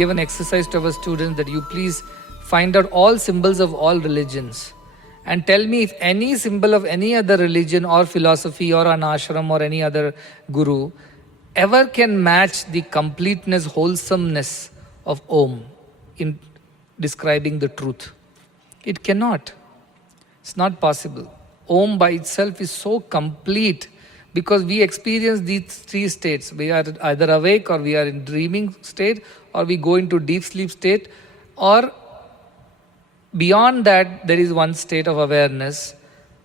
gave an exercise to our students that you please find out all symbols of all religions and tell me if any symbol of any other religion or philosophy or an ashram or any other guru ever can match the completeness, wholesomeness of Om in describing the truth. It cannot. It's not possible. Om by itself is so complete because we experience these three states. We are either awake or we are in dreaming state or we go into deep sleep state, or beyond that there is one state of awareness.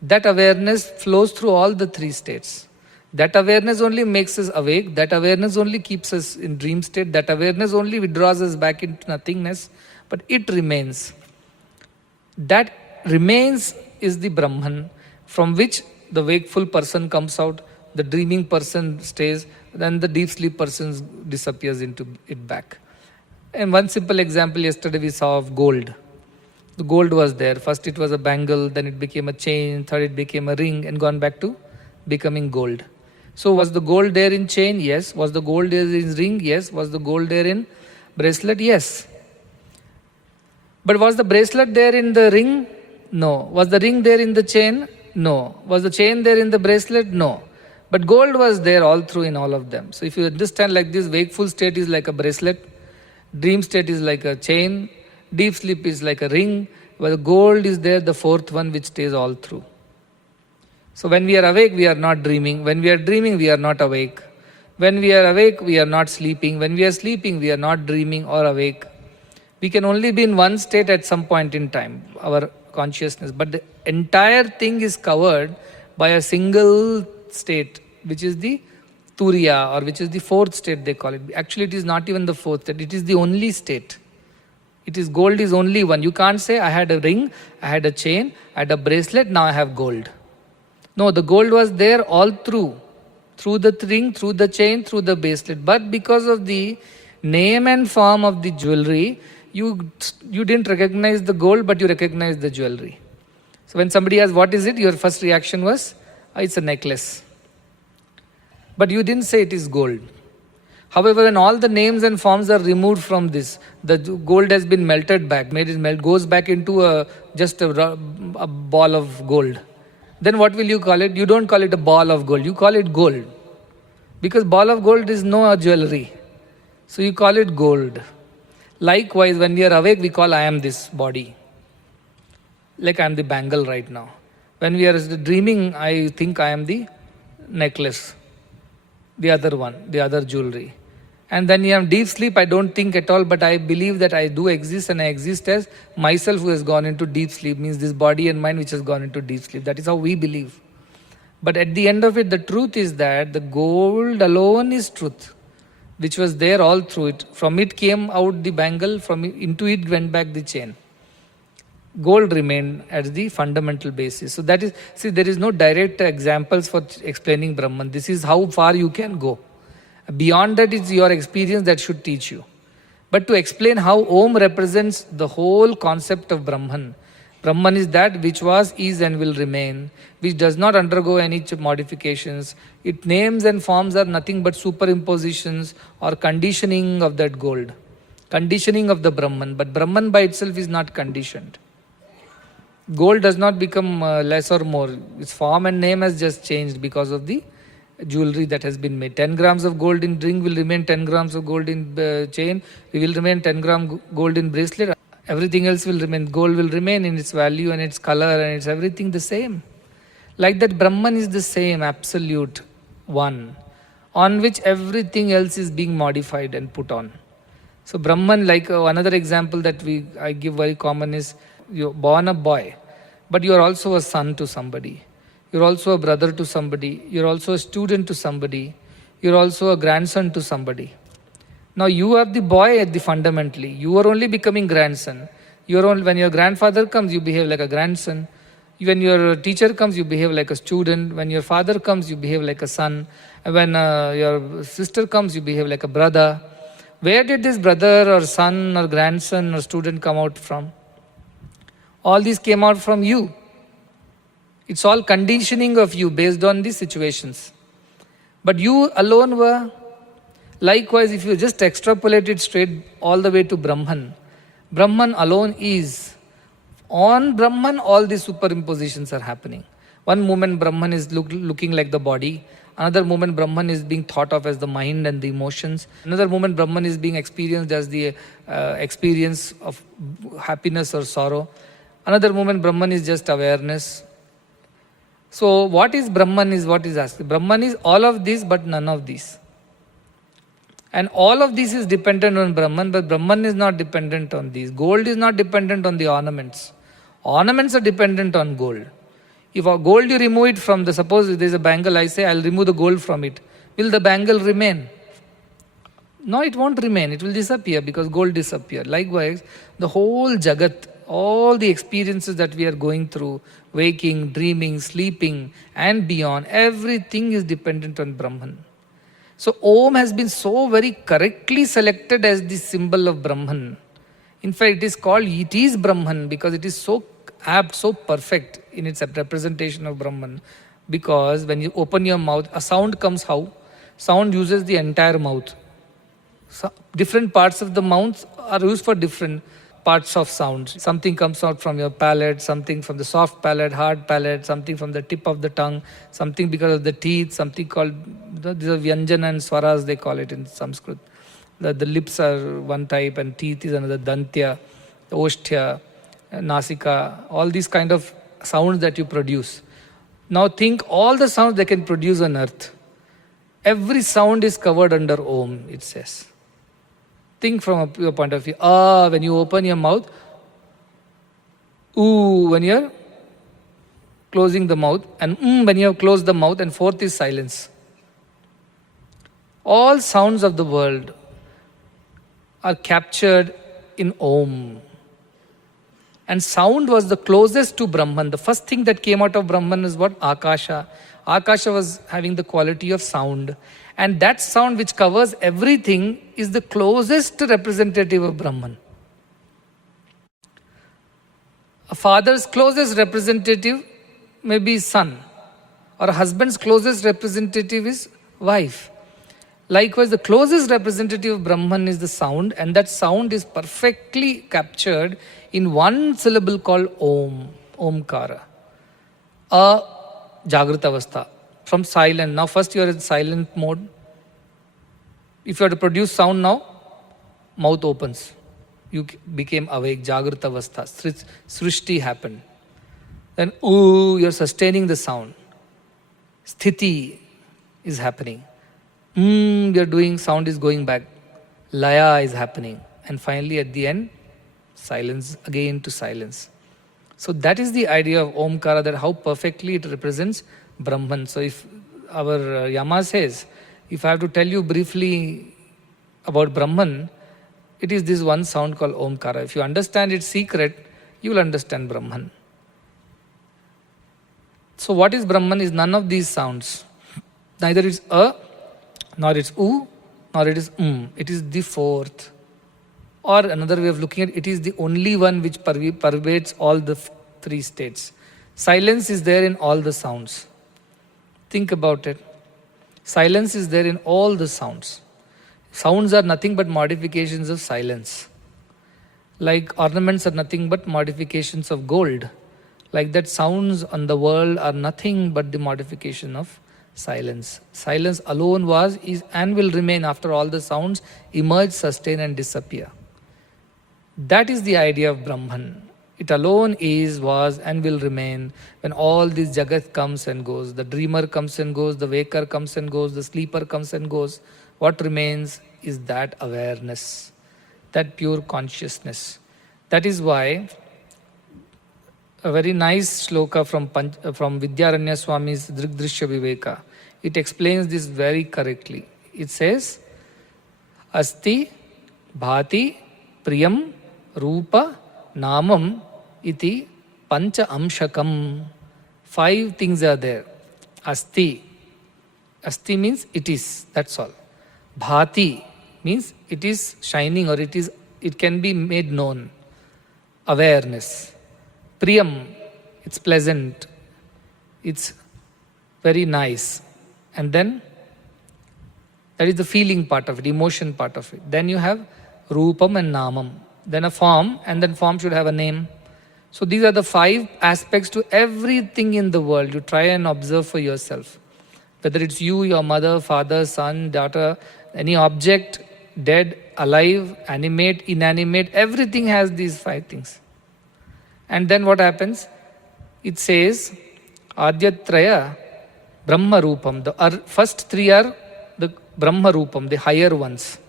That awareness flows through all the three states. That awareness only makes us awake. That awareness only keeps us in dream state. That awareness only withdraws us back into nothingness. But it remains. That remains is the Brahman, from which the wakeful person comes out, the dreaming person stays, then the deep sleep person disappears into it back. And one simple example yesterday we saw of gold. The gold was there. First it was a bangle, then it became a chain, third it became a ring and gone back to becoming gold. So was the gold there in chain? Yes. Was the gold there in ring? Yes. Was the gold there in bracelet? Yes. But was the bracelet there in the ring? No. Was the ring there in the chain? No. Was the chain there in the bracelet? No. But gold was there all through in all of them. So if you understand like this, wakeful state is like a bracelet, dream state is like a chain, deep sleep is like a ring, but the gold is there, the fourth one which stays all through. So when we are awake, we are not dreaming. When we are dreaming, we are not awake. When we are awake, we are not sleeping. When we are sleeping, we are not dreaming or awake. We can only be in one state at some point in time, our consciousness. But the entire thing is covered by a single state, which is the Turiya, or which is the fourth state they call it. Actually, it is not even the fourth state. It is the only state. It is gold is only one. You can't say, I had a ring, I had a chain, I had a bracelet, now I have gold. No, the gold was there all through the ring, through the chain, through the bracelet. But because of the name and form of the jewelry, you didn't recognize the gold, but you recognized the jewelry. So when somebody asks, what is it? Your first reaction was, it's a necklace. But you didn't say it is gold. However, when all the names and forms are removed from this, the gold has been melted back, made it melt, goes back into just a ball of gold. Then what will you call it? You don't call it a ball of gold, you call it gold. Because ball of gold is no jewelry. So you call it gold. Likewise, when we are awake, we call I am this body. Like I am the bangle right now. When we are dreaming, I think I am the necklace, the other one, the other jewelry. And then you have deep sleep, I don't think at all, but I believe that I do exist and I exist as myself who has gone into deep sleep, means this body and mind which has gone into deep sleep. That is how we believe. But at the end of it, the truth is that the gold alone is truth, which was there all through it. From it came out the bangle, into it went back the chain. Gold remained as the fundamental basis. So that is, see, there is no direct examples for explaining Brahman. This is how far you can go. Beyond that, it's your experience that should teach you. But to explain how Om represents the whole concept of Brahman. Brahman is that which was, is and will remain, which does not undergo any modifications. Its names and forms are nothing but superimpositions or conditioning of that gold. Conditioning of the Brahman. But Brahman by itself is not conditioned. Gold does not become less or more. Its form and name has just changed because of the jewelry that has been made. 10 grams of gold in ring will remain 10 grams of gold in chain. It will remain 10 gram gold in bracelet. Everything else will remain. Gold will remain in its value and its color and its everything the same. Like that, Brahman is the same, absolute one, on which everything else is being modified and put on. So Brahman, like another example that I give very common is, you're born a boy, but you are also a son to somebody. You're also a brother to somebody. You're also a student to somebody. You're also a grandson to somebody. Now you are the boy fundamentally. You are only becoming grandson. When your grandfather comes, you behave like a grandson. When your teacher comes, you behave like a student. When your father comes, you behave like a son. And when your sister comes, you behave like a brother. Where did this brother or son or grandson or student come out from? All these came out from you. It's all conditioning of you based on these situations. But you alone were Likewise, if you just extrapolate it straight all the way to Brahman, Brahman alone is. On Brahman, all these superimpositions are happening. One moment Brahman is looking like the body. Another moment Brahman is being thought of as the mind and the emotions. Another moment Brahman is being experienced as the experience of happiness or sorrow. Another moment Brahman is just awareness. So what is Brahman is what is asked. Brahman is all of this but none of these. And all of this is dependent on Brahman, but Brahman is not dependent on these. Gold is not dependent on the ornaments. Ornaments are dependent on gold. If a gold you remove it from suppose there is a bangle, I say I'll remove the gold from it. Will the bangle remain? No, it won't remain. It will disappear because gold disappear. Likewise, the whole Jagat, all the experiences that we are going through, waking, dreaming, sleeping and beyond, everything is dependent on Brahman. So Om has been so very correctly selected as the symbol of Brahman. In fact, it is Brahman because it is so apt, so perfect in its representation of Brahman. Because when you open your mouth, a sound comes how? Sound uses the entire mouth. So different parts of the mouth are used for different parts of sound. Something comes out from your palate, something from the soft palate, hard palate, something from the tip of the tongue, something because of the teeth, something called, these are Vyanjana and Swaras they call it in Sanskrit. The lips are one type and teeth is another, Dantya, Oshtya, Nasika, all these kind of sounds that you produce. Now think all the sounds they can produce on earth. Every sound is covered under Om, it says. Think from your point of view. When you open your mouth. Ooh, when you're closing the mouth. And when you have closed the mouth. And fourth is silence. All sounds of the world are captured in Om. And sound was the closest to Brahman. The first thing that came out of Brahman is what? Akasha. Akasha was having the quality of sound. And that sound which covers everything is the closest representative of Brahman. A father's closest representative may be son. Or a husband's closest representative is wife. Likewise, the closest representative of Brahman is the sound, and that sound is perfectly captured in one syllable called Om, Omkara. A Jagrita Avastha. From silent. Now first you are in silent mode. If you have to produce sound now, mouth opens. You became awake, Jagrita Avastha. Srishti happened. Then you are sustaining the sound. Sthiti is happening. You are doing, sound is going back. Laya is happening. And finally at the end, silence, again to silence. So that is the idea of Omkara, that how perfectly it represents Brahman. So if our Yama says, if I have to tell you briefly about Brahman, it is this one sound called Omkara. If you understand its secret, you will understand Brahman. So what is Brahman is none of these sounds. Neither it's A, nor it's U, nor it is It is the fourth. Or another way of looking at it, it is the only one which pervades all the three states. Silence is there in all the sounds. Think about it. Silence is there in all the sounds. Sounds are nothing but modifications of silence. Like ornaments are nothing but modifications of gold. Like that, sounds on the world are nothing but the modification of silence. Silence alone was, is, and will remain after all the sounds emerge, sustain and disappear. That is the idea of Brahman. It alone is, was and will remain when all this Jagat comes and goes. The dreamer comes and goes, the waker comes and goes, the sleeper comes and goes. What remains is that awareness, that pure consciousness. That is why a very nice shloka from Vidyaranya Swami's Drigdrishya Viveka, it explains this very correctly. It says, Asti Bhati Priyam Rupa Namam iti pancha amshakam. 5 things are there. Asti. Asti means it is. That's all. Bhati means it is shining, or it can be made known. Awareness. Priyam, it's pleasant. It's very nice. And then That is the feeling part of it, emotion part of it. Then you have Rupam and Namam. Then a form, and then form should have a name. So these are the 5 aspects to everything in the world. You try and observe for yourself. Whether it's you, your mother, father, son, daughter, any object, dead, alive, animate, inanimate, everything has these 5 things. And then what happens? It says, Adyatraya Brahma Rupam. The first 3 are the Brahma Rupam, the higher ones.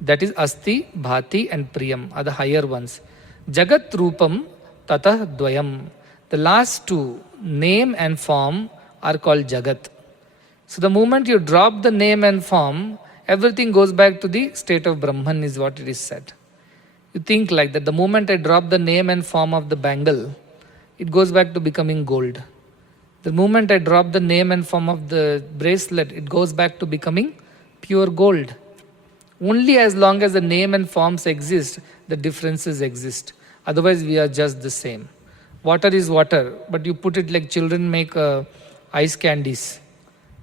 That is Asti, Bhati and Priyam are the higher ones. Jagat Rupam Tatah Dvayam. The last 2, name and form, are called Jagat. So the moment you drop the name and form, everything goes back to the state of Brahman is what it is said. You think like that. The moment I drop the name and form of the bangle, it goes back to becoming gold. The moment I drop the name and form of the bracelet, it goes back to becoming pure gold. Only as long as the name and forms exist, the differences exist. Otherwise, we are just the same. Water is water, but you put it like children make ice candies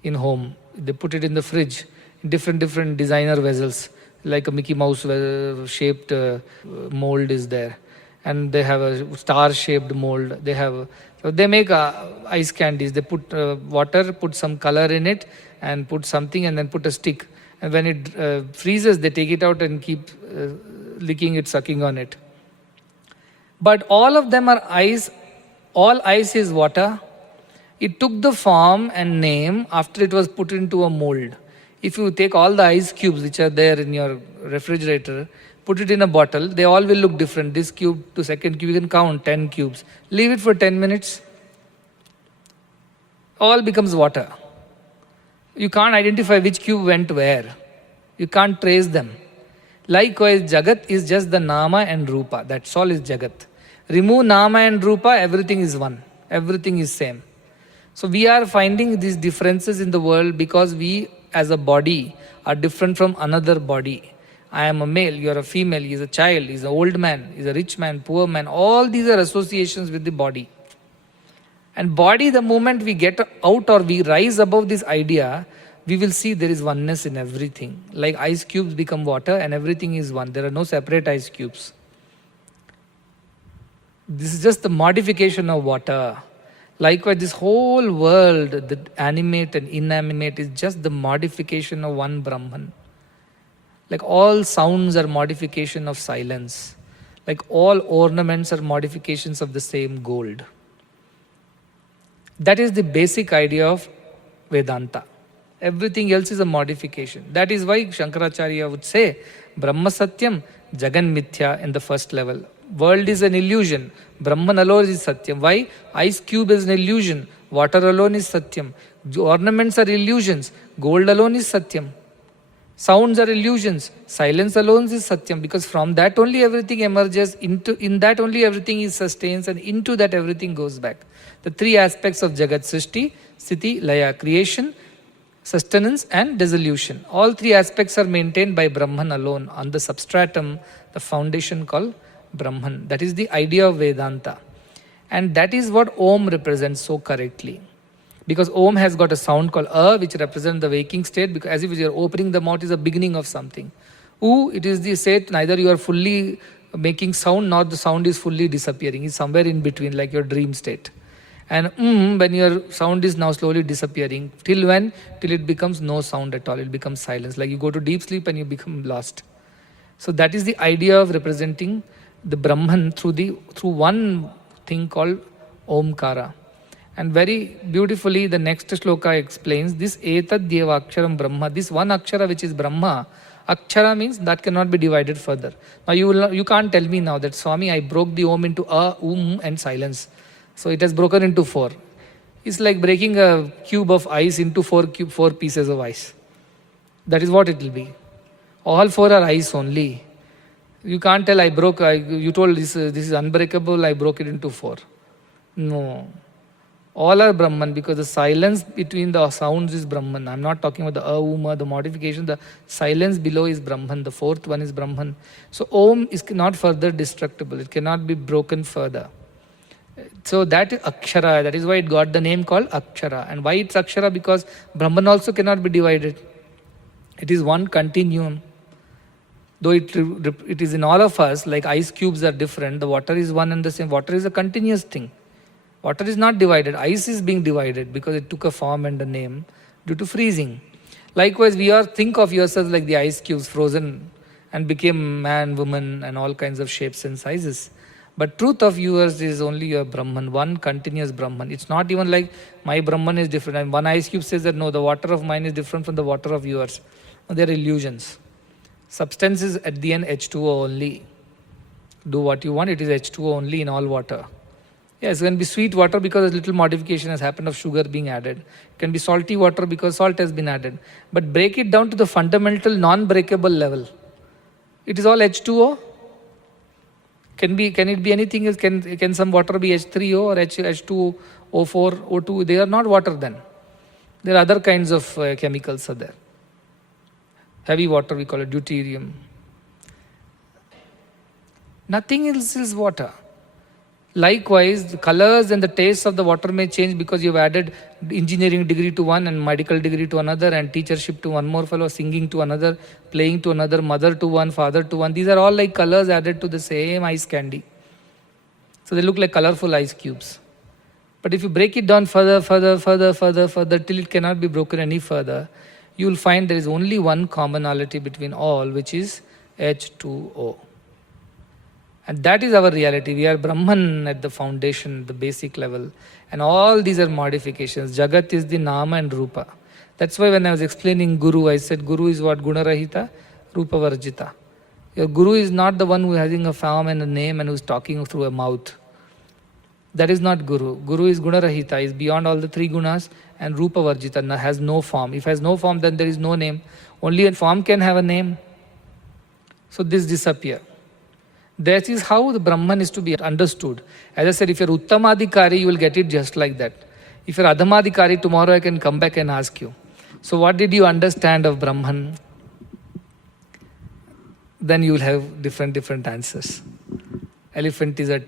in home. They put it in the fridge, in different designer vessels, like a Mickey Mouse shaped mold is there. And they have a star shaped mold. So they make ice candies. They put water, put some color in it, and put something, and then put a stick. And when it freezes, they take it out and keep licking it, sucking on it. But all of them are ice. All ice is water. It took the form and name after it was put into a mold. If you take all the ice cubes which are there in your refrigerator, put it in a bottle, they all will look different. This cube to second cube, you can count 10 cubes. Leave it for 10 minutes. All becomes water. You can't identify which cube went where. You can't trace them. Likewise, Jagat is just the Nama and Rupa. That's all is Jagat. Remove Nama and Rupa, everything is one. Everything is same. So we are finding these differences in the world because we as a body are different from another body. I am a male, you are a female, he is a child, he is an old man, he is a rich man, poor man. All these are associations with the body. And body, the moment we get out or we rise above this idea, we will see there is oneness in everything. Like ice cubes become water and everything is one. There are no separate ice cubes. This is just the modification of water. Likewise, this whole world, the animate and inanimate, is just the modification of one Brahman. Like all sounds are modification of silence. Like all ornaments are modifications of the same gold. That is the basic idea of Vedanta. Everything else is a modification. That is why Shankaracharya would say, Brahma Satyam, Jagan Mithya in the first level. World is an illusion. Brahman alone is Satyam. Why? Ice cube is an illusion. Water alone is Satyam. Ornaments are illusions. Gold alone is Satyam. Sounds are illusions. Silence alone is Satyam. Because from that only everything emerges. In that only everything is sustains. And into that everything goes back. The 3 aspects of Jagat: Srishti, Sthiti, Laya, creation, sustenance and dissolution. All 3 aspects are maintained by Brahman alone on the substratum, the foundation called Brahman. That is the idea of Vedanta. And that is what Om represents so correctly. Because Om has got a sound called A, which represents the waking state, because as if you are opening the mouth is the beginning of something. U, it is the state, neither you are fully making sound nor the sound is fully disappearing. It's somewhere in between, like your dream state. And when your sound is now slowly disappearing. Till when? Till it becomes no sound at all. It becomes silence. Like you go to deep sleep and you become lost. So that is the idea of representing the Brahman through one thing called Omkara. And very beautifully the next shloka explains this Etad Deva Aksharam Brahma. This one Akshara which is Brahma. Akshara means that cannot be divided further. Now you can't tell me now that Swami, I broke the Om into A, and silence. So it has broken into 4. It's like breaking a cube of ice into 4 pieces of ice. That is what it will be. All 4 are ice only. You can't tell you told this is unbreakable, I broke it into 4. No. All are Brahman because the silence between the sounds is Brahman. I'm not talking about the the modification. The silence below is Brahman. The 4th one is Brahman. So Om is not further destructible. It cannot be broken further. So that is Akshara. That is why it got the name called Akshara. And why it's Akshara? Because Brahman also cannot be divided. It is one continuum. Though it is in all of us, like ice cubes are different, the water is one and the same. Water is a continuous thing. Water is not divided. Ice is being divided because it took a form and a name due to freezing. Likewise, we are think of yourselves like the ice cubes frozen and became man, woman, and all kinds of shapes and sizes. But truth of yours is only your Brahman, one continuous Brahman. It's not even like my Brahman is different. And one ice cube says that no, the water of mine is different from the water of yours. No, they're illusions. Substance is at the end H2O only. Do what you want, it is H2O only in all water. Yes, it can be sweet water because a little modification has happened of sugar being added. It can be salty water because salt has been added. But break it down to the fundamental non-breakable level. It is all H2O. Can it be anything else? Can some water be H3O or H2O, O4, O2? They are not water then. There are other kinds of chemicals are there. Heavy water, we call it deuterium. Nothing else is water. Likewise, the colors and the tastes of the water may change because you've added engineering degree to one and medical degree to another and teachership to one more fellow, singing to another, playing to another, mother to one, father to one. These are all like colors added to the same ice candy. So they look like colorful ice cubes. But if you break it down further till it cannot be broken any further, you will find there is only one commonality between all, which is H2O. And that is our reality. We are Brahman at the foundation, the basic level. And all these are modifications. Jagat is the Nama and Rupa. That's why when I was explaining Guru, I said Guru is what? Gunarahita, Rupa Varjita. Your Guru is not the one who is having a form and a name and who is talking through a mouth. That is not Guru. Guru is Gunarahita, is beyond all the three gunas, and Rupa Varjita has no form. If has no form, then there is no name. Only a form can have a name. So this disappears. That is how the Brahman is to be understood. As I said, if you're Uttamadhikari, you will get it just like that. If you're Adhamadhikari, tomorrow I can come back and ask you. So what did you understand of Brahman? Then you will have different answers. Elephant is a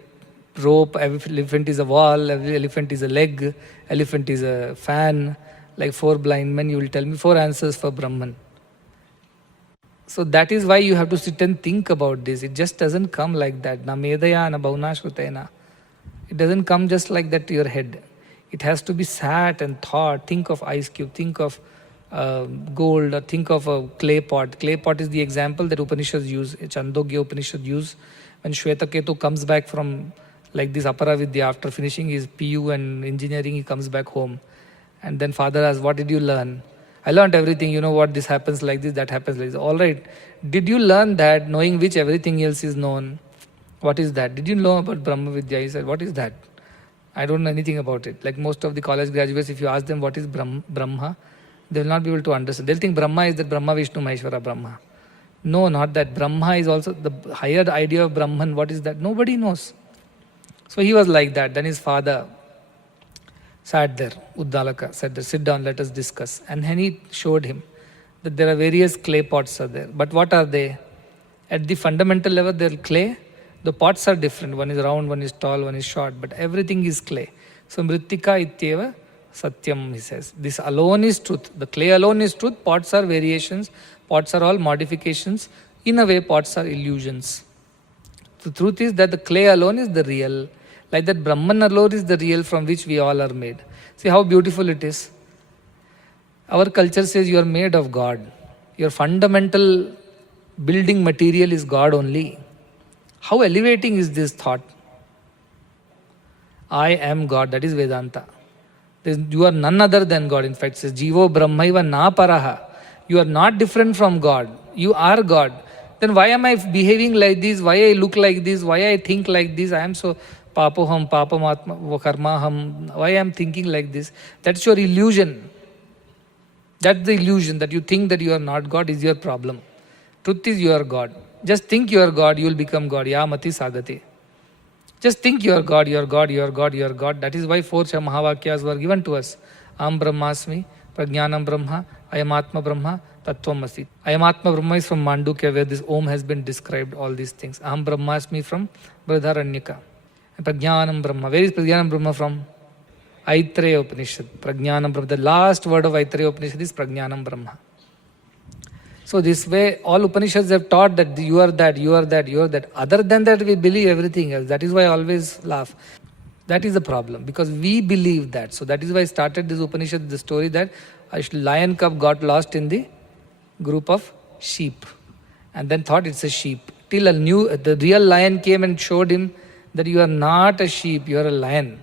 rope, elephant is a wall, elephant is a leg, elephant is a fan. Like 4 blind men, you will tell me 4 answers for Brahman. So that is why you have to sit and think about this. It just doesn't come like that. Na medaya na bhauna shrutena. It doesn't come just like that to your head. It has to be sat and thought. Think of ice cube, think of gold, or think of a clay pot. Clay pot is the example that Upanishads use, Chandogya Upanishad use. When Shvetaketu comes back from like this Aparavidya, after finishing his PU and engineering, he comes back home. And then father asks, what did you learn? I learned everything, you know what, this happens like this, that happens like this. All right. Did you learn that, knowing which everything else is known? What is that? Did you know about Brahma Vidya? He said, what is that? I don't know anything about it. Like most of the college graduates, if you ask them what is Brahma, they will not be able to understand. They'll think Brahma is that Brahma, Vishnu, Maheshwara, Brahma. No, not that. Brahma is also the higher idea of Brahman. What is that? Nobody knows. So he was like that. Then his father sat there, Uddalaka said, sit down, let us discuss. And then he showed him that there are various clay pots are there. But what are they? At the fundamental level, they are clay. The pots are different. One is round, one is tall, one is short. But everything is clay. So Mrittika ityeva satyam, he says. This alone is truth. The clay alone is truth. Pots are variations. Pots are all modifications. In a way, pots are illusions. The truth is that the clay alone is the real. Like that Brahman alone is the real from which we all are made. See how beautiful it is. Our culture says you are made of God. Your fundamental building material is God only. How elevating is this thought? I am God, that is Vedanta. You are none other than God. In fact, it says, Jivo Brahmaiva na paraha. You are not different from God. You are God. Then why am I behaving like this? Why I look like this? Why I think like this? I am so papoham, papamatma, karmaham. Why I am thinking like this? That's your illusion. That's the illusion that you think that you are not God is your problem. Truth is you are God. Just think you are God, you will become God. Ya mati sagate. Just think you are God, you are God, you are God, you are God. That is why 4 Mahavakyas were given to us. Am Brahmasmi, Prajnanam Brahma, Ayamatma Brahma, Tattvam Asi. Ayamatma Brahma is from Mandukya, where this Om has been described, all these things. Am Brahmasmi from Brihadaranyaka. Prajnanam Brahma. Where is Prajnanam Brahma from? Aitreya Upanishad. Prajnanam Brahma. The last word of Aitreya Upanishad is Prajnanam Brahma. So this way, all Upanishads have taught that you are that, you are that, you are that. Other than that, we believe everything else. That is why I always laugh. That is the problem, because we believe that. So that is why I started this Upanishad, the story that a lion cub got lost in the group of sheep, and then thought it's a sheep. Till the real lion came and showed him that you are not a sheep, you are a lion.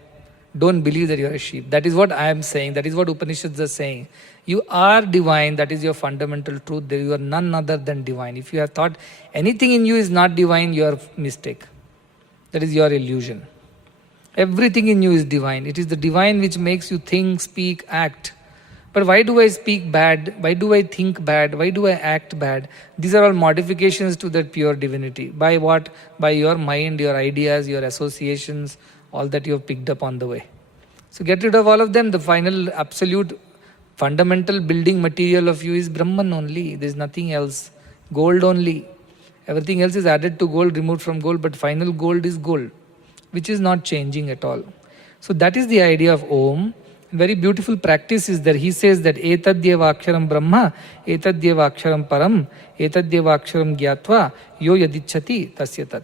Don't believe that you are a sheep. That is what I am saying. That is what Upanishads are saying. You are divine. That is your fundamental truth. You are none other than divine. If you have thought anything in you is not divine, you are mistake. That is your illusion. Everything in you is divine. It is the divine which makes you think, speak, act. But why do I speak bad? Why do I think bad? Why do I act bad? These are all modifications to that pure divinity. By what? By your mind, your ideas, your associations, all that you have picked up on the way. So get rid of all of them. The final, absolute, fundamental building material of you is Brahman only. There is nothing else. Gold only. Everything else is added to gold, removed from gold, but final gold is gold, which is not changing at all. So that is the idea of Om. Very beautiful practice is there. He says that Etadyeva aksharam brahma, Etadyeva aksharam param, Etadyeva aksharam gyatva, yo yadichati tasya tat.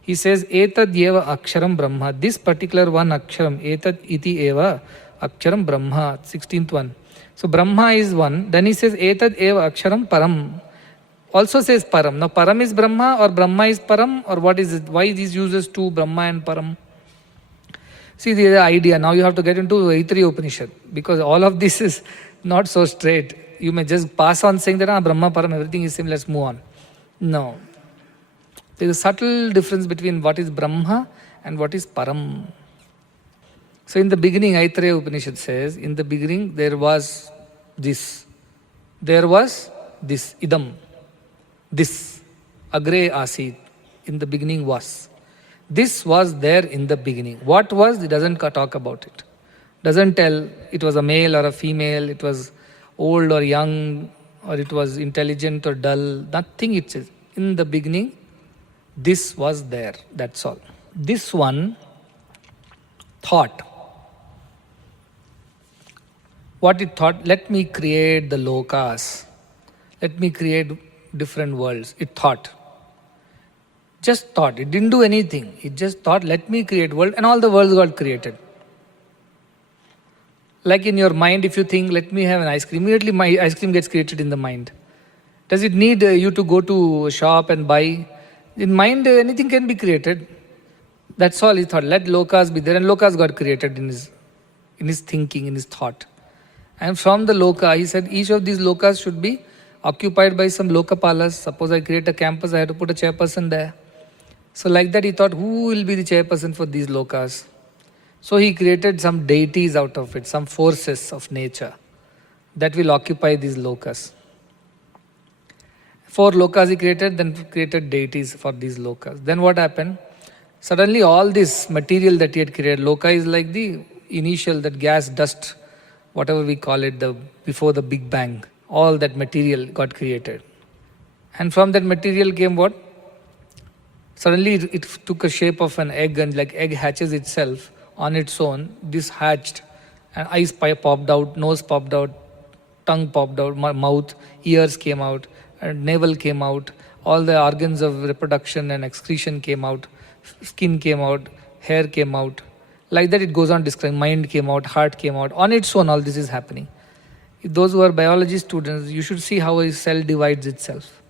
He says Etadyeva aksharam brahma. This particular one aksharam, Etad iti eva aksharam brahma, 16th one. So Brahma is one. Then he says Etad eva aksharam param. Also says param. Now param is Brahma or Brahma is param, or what is it? Why these uses two, Brahma and param? See the idea. Now you have to get into Aitreya Upanishad, because all of this is not so straight. You may just pass on saying that Brahma, Param, everything is same, let's move on. No. There is a subtle difference between what is Brahma and what is Param. So in the beginning, Aitreya Upanishad says, in the beginning there was this. There was this, idam. This. Agre asit. In the beginning was. This was there in the beginning. What was? It doesn't talk about it. Doesn't tell it was a male or a female, it was old or young, or it was intelligent or dull. Nothing it says. In the beginning, this was there. That's all. This one thought. What it thought? Let me create the lokas. Let me create different worlds. It thought. Just thought. It didn't do anything. It just thought, let me create world, and all the worlds got created. Like in your mind, if you think, let me have an ice cream, immediately my ice cream gets created in the mind. Does it need you to go to a shop and buy? In mind, anything can be created. That's all he thought. Let lokas be there, and lokas got created in his thinking, in his thought. And from the loka, he said, each of these lokas should be occupied by some lokapalas. Suppose I create a campus, I have to put a chairperson there. So like that he thought, who will be the chairperson for these lokas? So he created some deities out of it, some forces of nature that will occupy these lokas. 4 lokas he created, then created deities for these lokas. Then what happened? Suddenly all this material that he had created, loka is like the initial, that gas, dust, whatever we call it, before the Big Bang. All that material got created. And from that material came what? Suddenly it took a shape of an egg, and like egg hatches itself on its own, this hatched, and eyes popped out, nose popped out, tongue popped out, mouth, ears came out, and navel came out, all the organs of reproduction and excretion came out, skin came out, hair came out. Like that it goes on describing, mind came out, heart came out. On its own all this is happening. Those who are biology students, you should see how a cell divides itself.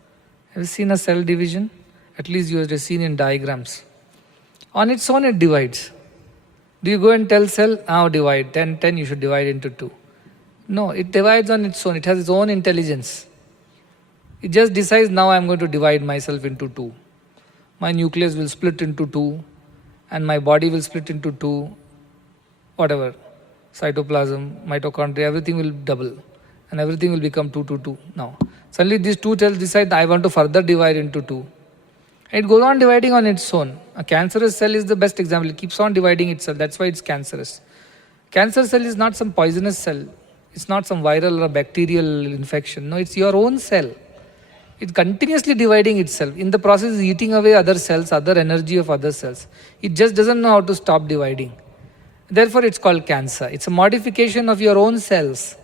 Have you seen a cell division? At least you have seen in diagrams. On its own it divides. Do you go and tell cell, now divide, 10, 10, you should divide into 2. No, it divides on its own. It has its own intelligence. It just decides, now I am going to divide myself into 2. My nucleus will split into 2, and my body will split into 2, whatever. Cytoplasm, mitochondria, everything will double. And everything will become 2, 2, 2. Now, suddenly these 2 cells decide, I want to further divide into 2. It goes on dividing on its own. A cancerous cell is the best example. It keeps on dividing itself. That's why it's cancerous. Cancer cell is not some poisonous cell. It's not some viral or bacterial infection. No, it's your own cell. It's continuously dividing itself. In the process, it's eating away other cells, other energy of other cells. It just doesn't know how to stop dividing. Therefore, it's called cancer. It's a modification of your own cells.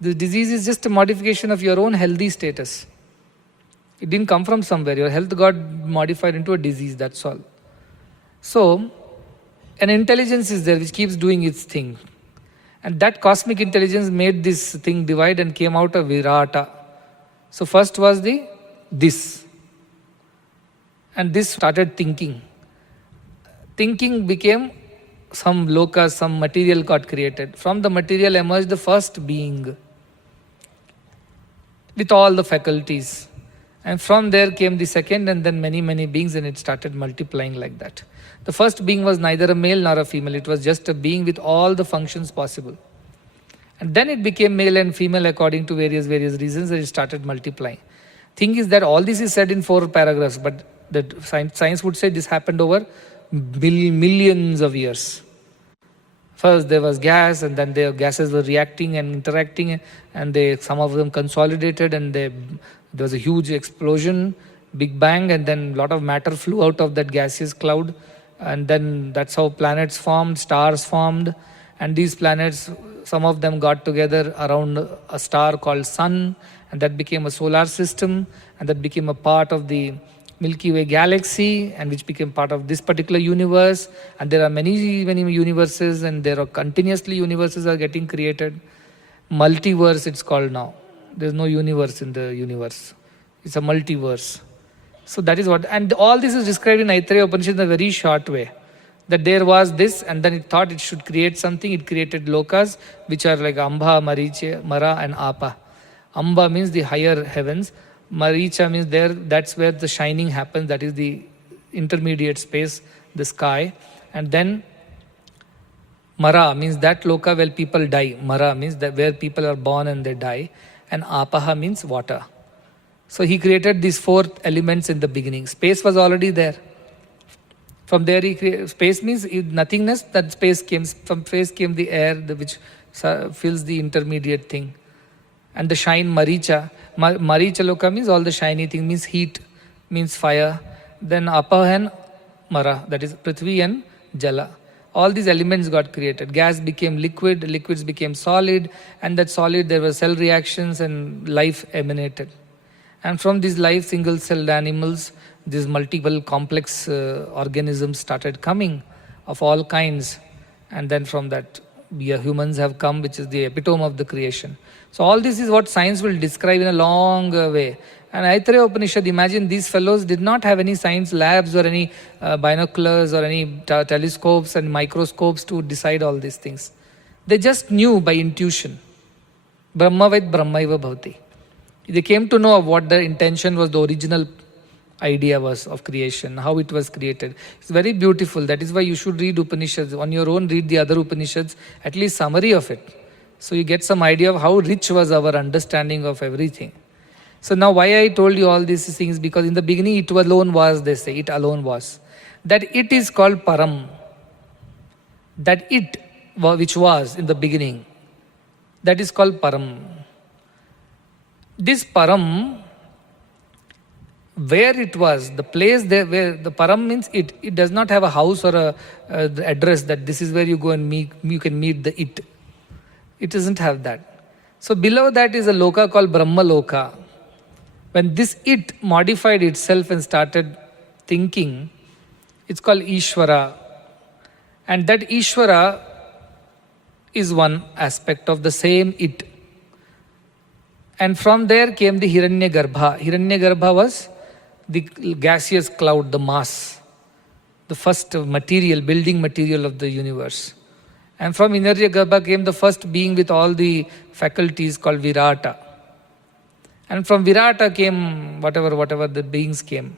The disease is just a modification of your own healthy status. It didn't come from somewhere. Your health got modified into a disease, that's all. So, an intelligence is there which keeps doing its thing. And that cosmic intelligence made this thing divide and came out of Virata. So first was the this. And this started thinking. Thinking became some lokas, some material got created. From the material emerged the first being with all the faculties. And from there came the second and then many, many beings, and it started multiplying like that. The first being was neither a male nor a female. It was just a being with all the functions possible. And then it became male and female according to various reasons, and it started multiplying. Thing is that all this is said in 4 paragraphs, but the science would say this happened over millions of years. First there was gas, and then the gases were reacting and interacting, and some of them consolidated, and there was a huge explosion, big bang, and then a lot of matter flew out of that gaseous cloud, and then that's how planets formed, stars formed, and these planets, some of them got together around a star called Sun, and that became a solar system, and that became a part of the Milky Way galaxy, and which became part of this particular universe. And there are many universes, and there are continuously universes are getting created. Multiverse it's called now. There's no universe in the universe. It's a multiverse. So that is what, and all this is described in Aitareya Upanishad in a very short way. That there was this, and then it thought it should create something. It created lokas, which are like Amba, Maricha, Mara, and Apa. Amba means the higher heavens. Maricha means that's where the shining happens. That is the intermediate space, the sky. And then Mara means that loka where people die. Mara means that where people are born and they die. And Apaha means water. So he created these 4 elements in the beginning. Space was already there. From there he created, space means nothingness, that space came, from space came the air which fills the intermediate thing. And the shine Maricha. Maricha loka means all the shiny thing, means heat, means fire. Then Apaha and Mara, that is Prithvi and Jala. All these elements got created. Gas became liquid, liquids became solid, and that solid there were cell reactions and life emanated. And from these life, single-celled animals, these multiple complex organisms started coming of all kinds. And then from that, we humans have come, which is the epitome of the creation. So all this is what science will describe in a long way. And Aitareya Upanishad, imagine these fellows did not have any science labs or any binoculars or any telescopes and microscopes to decide all these things. They just knew by intuition. Brahmavid Brahmaiva Bhavati. They came to know of what the intention was, the original idea was of creation, how it was created. It's very beautiful. That is why you should read Upanishads. On your own, read the other Upanishads, at least summary of it. So you get some idea of how rich was our understanding of everything. So now why I told you all these things, because in the beginning it alone was, they say, it alone was. That it is called Param. That it, which was in the beginning, that is called Param. This Param, where it was, the place there, where the Param means it does not have a house or a address that this is where you go and you can meet the it. It doesn't have that. So below that is a loka called Brahma Loka. When this it modified itself and started thinking, it's called Ishvara. And that Ishvara is one aspect of the same it. And from there came the Hiranyagarbha. Hiranyagarbha was the gaseous cloud, the mass, the first material, building material of the universe. And from Hiranyagarbha came the first being with all the faculties called Virata. And from Virata came whatever the beings came.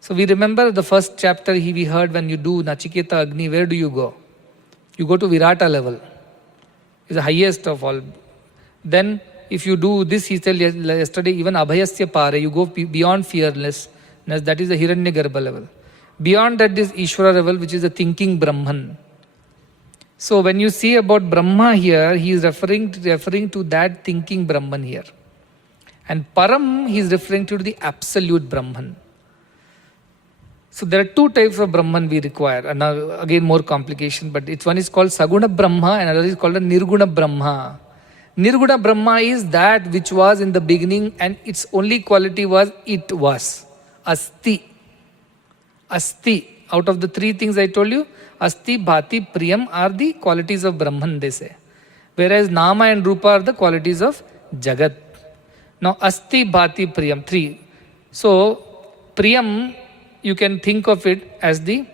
So we remember the first chapter we heard, when you do Nachiketa Agni, where do you go? You go to Virata level. It's the highest of all. Then if you do this, he said yesterday, even Abhayasya Pare, you go beyond fearlessness, that is the Hiranyagarbha level. Beyond that is Ishvara level, which is the thinking Brahman. So when you see about Brahma here, he is referring to that thinking Brahman here. And Param, he is referring to the absolute Brahman. So there are 2 types of Brahman we require. And now again more complication, but one is called saguṇa Brahma and another is called a nirguṇa Brahma. Nirguna Brahma is that which was in the beginning and its only quality was it was. Asti. Asti. Out of the three things I told you, Asti, Bhati, Priyam are the qualities of Brahman, they say. Whereas Nama and Rupa are the qualities of Jagat. Now, Asti, Bhati, Priyam, three. So, Priyam, you can think of it as the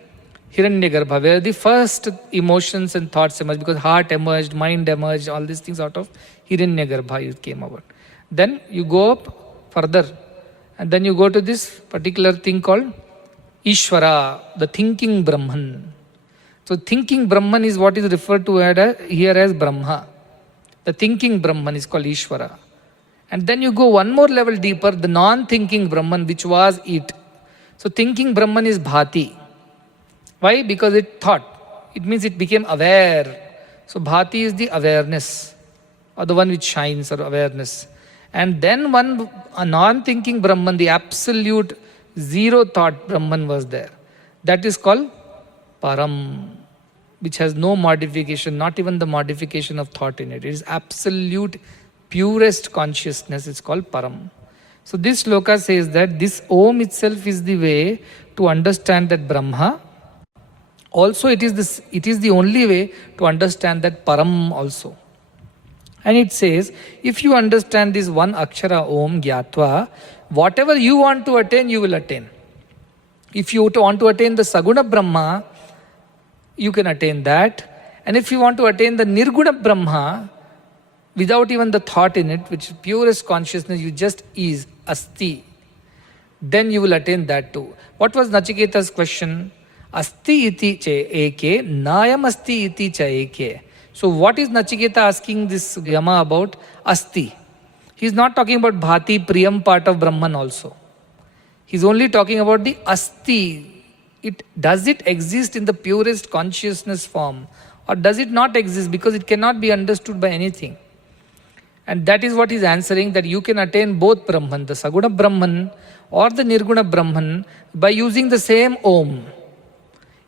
Hiranyagarbha, where the first emotions and thoughts emerged, because heart emerged, mind emerged, all these things out of Hiranyagarbha it came about. Then you go up further, and then you go to this particular thing called Ishvara, the thinking Brahman. So thinking Brahman is what is referred to here as Brahma. The thinking Brahman is called Ishvara. And then you go one more level deeper, the non-thinking Brahman, which was it. So thinking Brahman is Bhati. Why? Because it thought. It means it became aware. So Bhati is the awareness, or the one which shines, or awareness. And then a non-thinking Brahman, the absolute zero thought Brahman was there. That is called Param, which has no modification, not even the modification of thought in it. It is absolute, purest consciousness. It's called Param. So this loka says that this Om itself is the way to understand that Brahma. Also, it is the only way to understand that Param also. And it says, if you understand this one Akshara Om Gyatva, whatever you want to attain, you will attain. If you want to attain the saguṇa Brahma, you can attain that. And if you want to attain the nirguṇa Brahma, without even the thought in it, which is purest consciousness, you just is, asti, then you will attain that too. What was Nachiketa's question? Asti iti che eke, nayam asti iti cha eke. So what is Nachiketa asking this Yama about? Asti. He is not talking about Bhati, Priyam part of Brahman also. He is only talking about the Asti. Does it exist in the purest consciousness form? Or does it not exist because it cannot be understood by anything? And that is what he is answering, that you can attain both Brahman, the saguṇa Brahman or the nirguṇa Brahman, by using the same Om.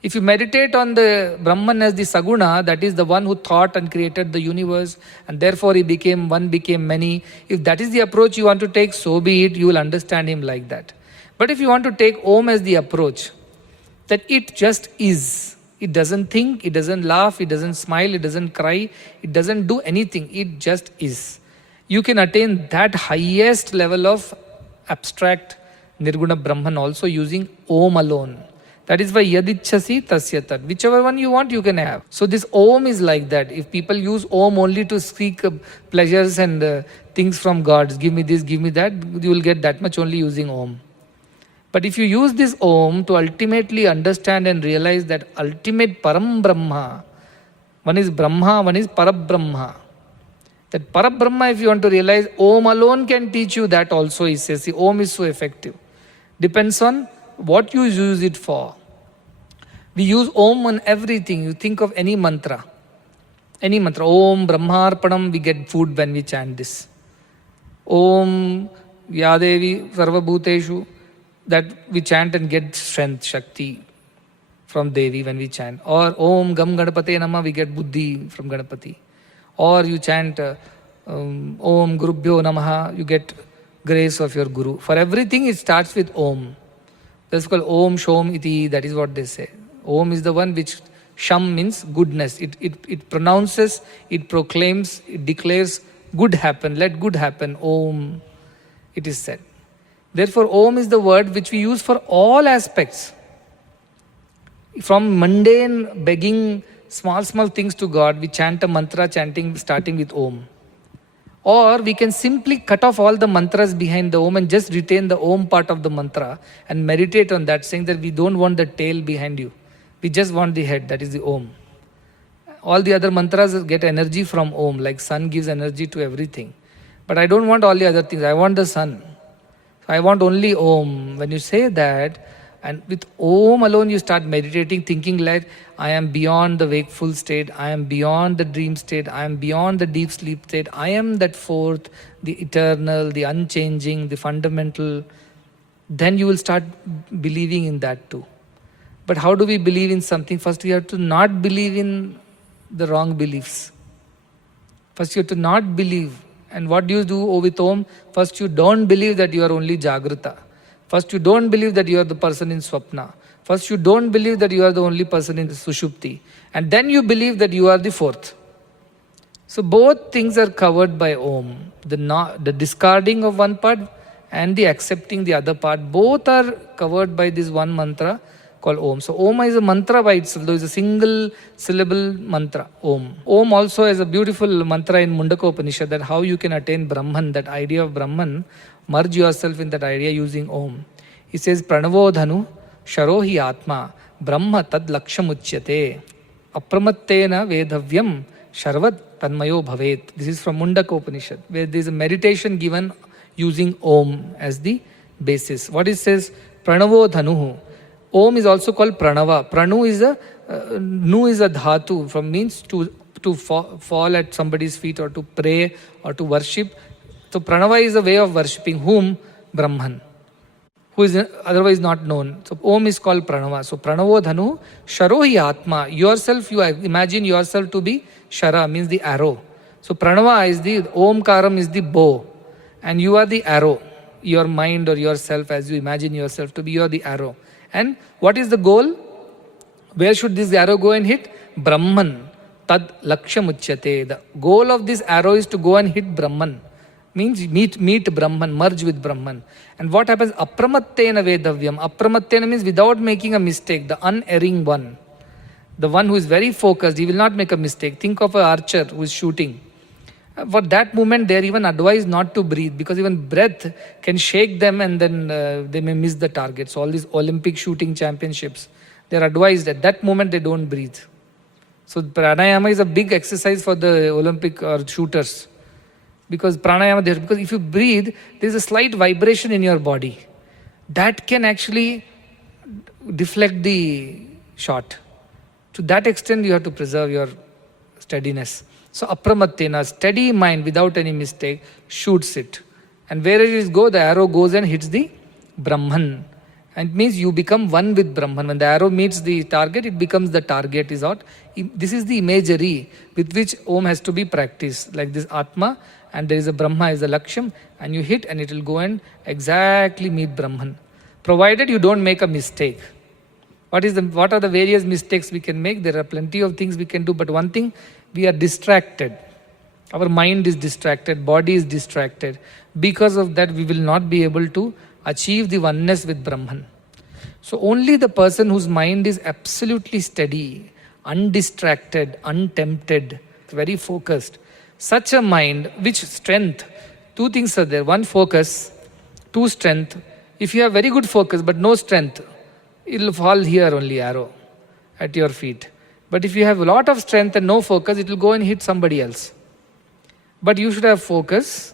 If you meditate on the Brahman as the saguṇa, that is the one who thought and created the universe, and therefore he became one, became many. If that is the approach you want to take, so be it, you will understand him like that. But if you want to take Om as the approach, that it just is. It doesn't think, it doesn't laugh, it doesn't smile, it doesn't cry, it doesn't do anything, it just is. You can attain that highest level of abstract nirguṇa Brahman also using Om alone. That is why yadichasi tasya tat. Whichever one you want, you can have. So this Om is like that. If people use Om only to seek pleasures and things from gods, give me this, give me that, you will get that much only using Om. But if you use this Om to ultimately understand and realize that ultimate Param Brahma, one is Brahma, one is Parabrahma. That Parabrahma, if you want to realize, Om alone can teach you that also, he says. See, Om is so effective. Depends on what you use it for. We use Om on everything. You think of any mantra. Any mantra. Om Brahmarpanam, we get food when we chant this. Om Yadevi Sarvabhuteshu, that we chant and get strength, Shakti from Devi when we chant. Or Om Gam Ganapate Nama, we get Buddhi from Ganapati. Or you chant Om Gurubhyo Namaha, you get grace of your Guru. For everything it starts with Om. That's called Om Shom Iti, that is what they say. Om is the one which Sham means goodness. It pronounces, it proclaims, it declares good happen, let good happen. Om, it is said. Therefore, Om is the word which we use for all aspects. From mundane begging small things to God, we chant a mantra starting with Om. Or we can simply cut off all the mantras behind the Om and just retain the Om part of the mantra and meditate on that, saying that we don't want the tail behind you. We just want the head, that is the Om. All the other mantras get energy from Om, like sun gives energy to everything. But I don't want all the other things, I want the sun. So I want only Om. When you say that, and with Om alone you start meditating, thinking like, I am beyond the wakeful state, I am beyond the dream state, I am beyond the deep sleep state, I am that fourth, the eternal, the unchanging, the fundamental. Then you will start believing in that too. But how do we believe in something? First we have to not believe in the wrong beliefs. First you have to not believe. And what do you do with Om? First you don't believe that you are only Jagrata. First you don't believe that you are the person in Swapna. First you don't believe that you are the only person in Sushupti. And then you believe that you are the fourth. So both things are covered by Om. The discarding of one part and the accepting the other part, both are covered by this one mantra called Om. So Om is a mantra by itself, though it's a single syllable mantra, Om. Om also has a beautiful mantra in Kathopanishad that how you can attain Brahman, that idea of Brahman, merge yourself in that idea using Om. He says, Pranavodhanu sharohi atma brahma tad lakshamuchyate apramattena vedhavyam sharvat tanmayo bhavet. This is from Kathopanishad, where there is a meditation given using Om as the basis. What it says, Pranavodhanu. Om is also called Pranava. Pranu is Nu is a dhatu, from means to fall at somebody's feet or to pray or to worship. So Pranava is a way of worshipping whom? Brahman, who is otherwise not known. So Om is called Pranava. So Pranavodhanu sharohi atma. Yourself, you imagine yourself to be Shara, means the arrow. So Pranava is the Omkaram is the bow. And you are the arrow. Your mind or yourself, as you imagine yourself to be, you are the arrow. And what is the goal? Where should this arrow go and hit? Brahman. Tad lakshamuchyate. The goal of this arrow is to go and hit Brahman. Means meet Brahman, merge with Brahman. And what happens? Apramattena vedavyam. Apramattena means without making a mistake, the unerring one. The one who is very focused, he will not make a mistake. Think of an archer who is shooting. For that moment, they are even advised not to breathe, because even breath can shake them and then they may miss the target. So all these Olympic shooting championships, they are advised at that moment they don't breathe. So pranayama is a big exercise for the Olympic or shooters, because pranayama there, because if you breathe, there is a slight vibration in your body that can actually deflect the shot. To that extent, you have to preserve your steadiness. So apramattena, steady mind without any mistake, shoots it. And where it is go, the arrow goes and hits the Brahman. And it means you become one with Brahman. When the arrow meets the target, it becomes the target. This is the imagery with which Om has to be practiced. Like this Atma, and there is a Brahma is the Laksham, and you hit and it will go and exactly meet Brahman. Provided you don't make a mistake. What are the various mistakes we can make? There are plenty of things we can do, but one thing, we are distracted. Our mind is distracted, body is distracted. Because of that, we will not be able to achieve the oneness with Brahman. So only the person whose mind is absolutely steady, undistracted, untempted, very focused, such a mind, which strength, two things are there. One, focus, two, strength. If you have very good focus but no strength, it will fall here only, arrow, at your feet. But if you have a lot of strength and no focus, it will go and hit somebody else. But you should have focus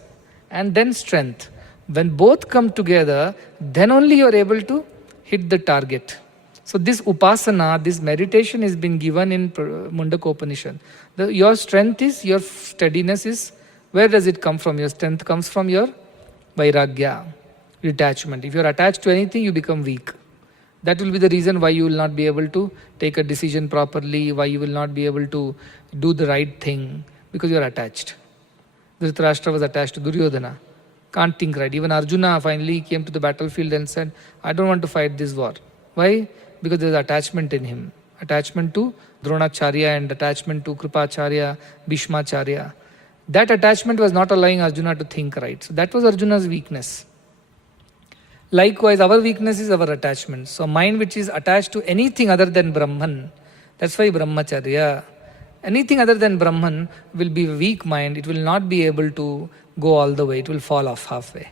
and then strength. When both come together, then only you are able to hit the target. So this upasana, this meditation has been given in Kathopanishad. Your strength is, your steadiness is, where does it come from? Your strength comes from your vairagya, detachment. If you are attached to anything, you become weak. That will be the reason why you will not be able to take a decision properly, why you will not be able to do the right thing, because you are attached. Dhritarashtra was attached to Duryodhana. Can't think right. Even Arjuna finally came to the battlefield and said, I don't want to fight this war. Why? Because there is attachment in him. Attachment to Dronacharya and attachment to Kripacharya, Bhishmacharya. That attachment was not allowing Arjuna to think right. So that was Arjuna's weakness. Likewise, our weakness is our attachment. So mind which is attached to anything other than Brahman, that's why Brahmacharya. Anything other than Brahman will be a weak mind. It will not be able to go all the way. It will fall off halfway.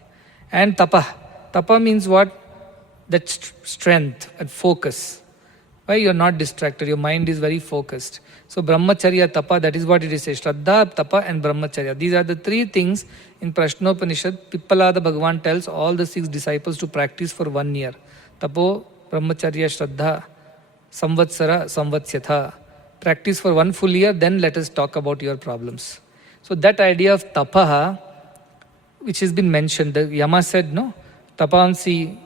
And tapa. Tapa means what? That strength and focus. Why you are not distracted? Your mind is very focused. So Brahmacharya, Tapa, that is what it is. Shraddha, Tapa and Brahmacharya. These are the three things in Prashnopanishad. Pippalada Bhagavan tells all the 6 disciples to practice for 1 year. Tapo, Brahmacharya, Shraddha, Samvatsara, Samvatsyatha. Practice for 1 full year, then let us talk about your problems. So that idea of Tapaha, which has been mentioned, the Yama said, no? Tapansi,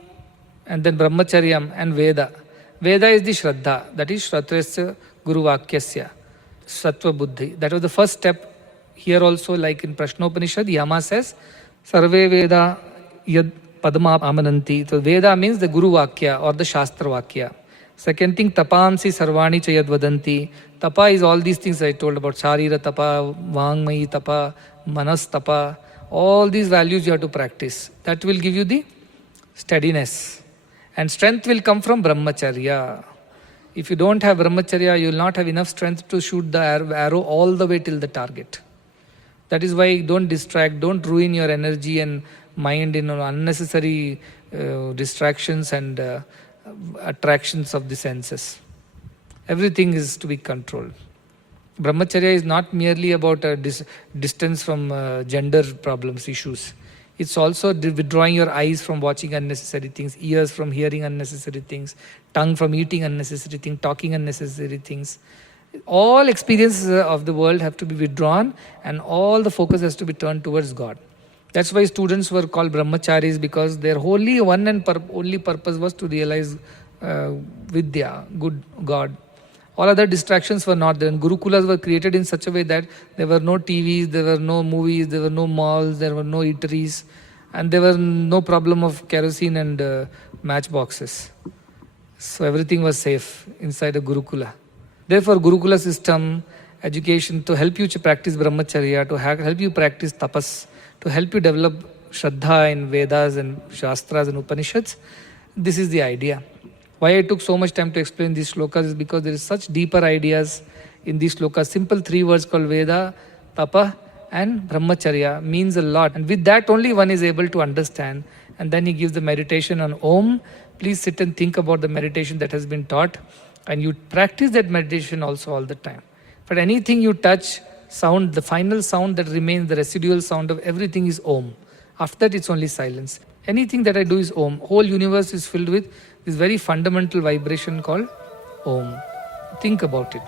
and then Brahmacharyam and Veda. Veda is the Shraddha, that is Shratrasya Guru Vakyasya, Sattva Buddhi. That was the first step Here also, like in Prashnopanishad, Yama says, Sarve Veda Yad Padma Amananti. So Veda means the Guru Vakya or the Shastra Vakya. Second thing, Tapamsi Sarvani Chayad Vadanti. Tapa is all these things I told about. Sharira Tapa, Vangmayi Tapa, Manas Tapa. All these values you have to practice. That will give you the steadiness. And strength will come from Brahmacharya. If you don't have Brahmacharya, you will not have enough strength to shoot the arrow all the way till the target. That is why don't distract, don't ruin your energy and mind in unnecessary distractions and attractions of the senses. Everything is to be controlled. Brahmacharya is not merely about a distance from gender problems, issues. It's also withdrawing your eyes from watching unnecessary things, ears from hearing unnecessary things, tongue from eating unnecessary things, talking unnecessary things. All experiences of the world have to be withdrawn and all the focus has to be turned towards God. That's why students were called brahmacharis, because their only one and only purpose was to realize Vidya, good God. All other distractions were not there. And Gurukulas were created in such a way that there were no TVs, there were no movies, there were no malls, there were no eateries, and there were no problem of kerosene and matchboxes. So everything was safe inside a Gurukula. Therefore, Gurukula system, education, to help you to practice brahmacharya, to help you practice tapas, to help you develop shraddha in Vedas and Shastras and Upanishads, this is the idea. Why I took so much time to explain these shlokas is because there is such deeper ideas in these shlokas. Simple 3 words called Veda, Tapa and Brahmacharya means a lot. And with that only one is able to understand. And then he gives the meditation on Om. Please sit and think about the meditation that has been taught. And you practice that meditation also all the time. But anything you touch, sound, the final sound that remains, the residual sound of everything is Om. After that it's only silence. Anything that I do is Om. Whole universe is filled with this very fundamental vibration called Om. Think about it.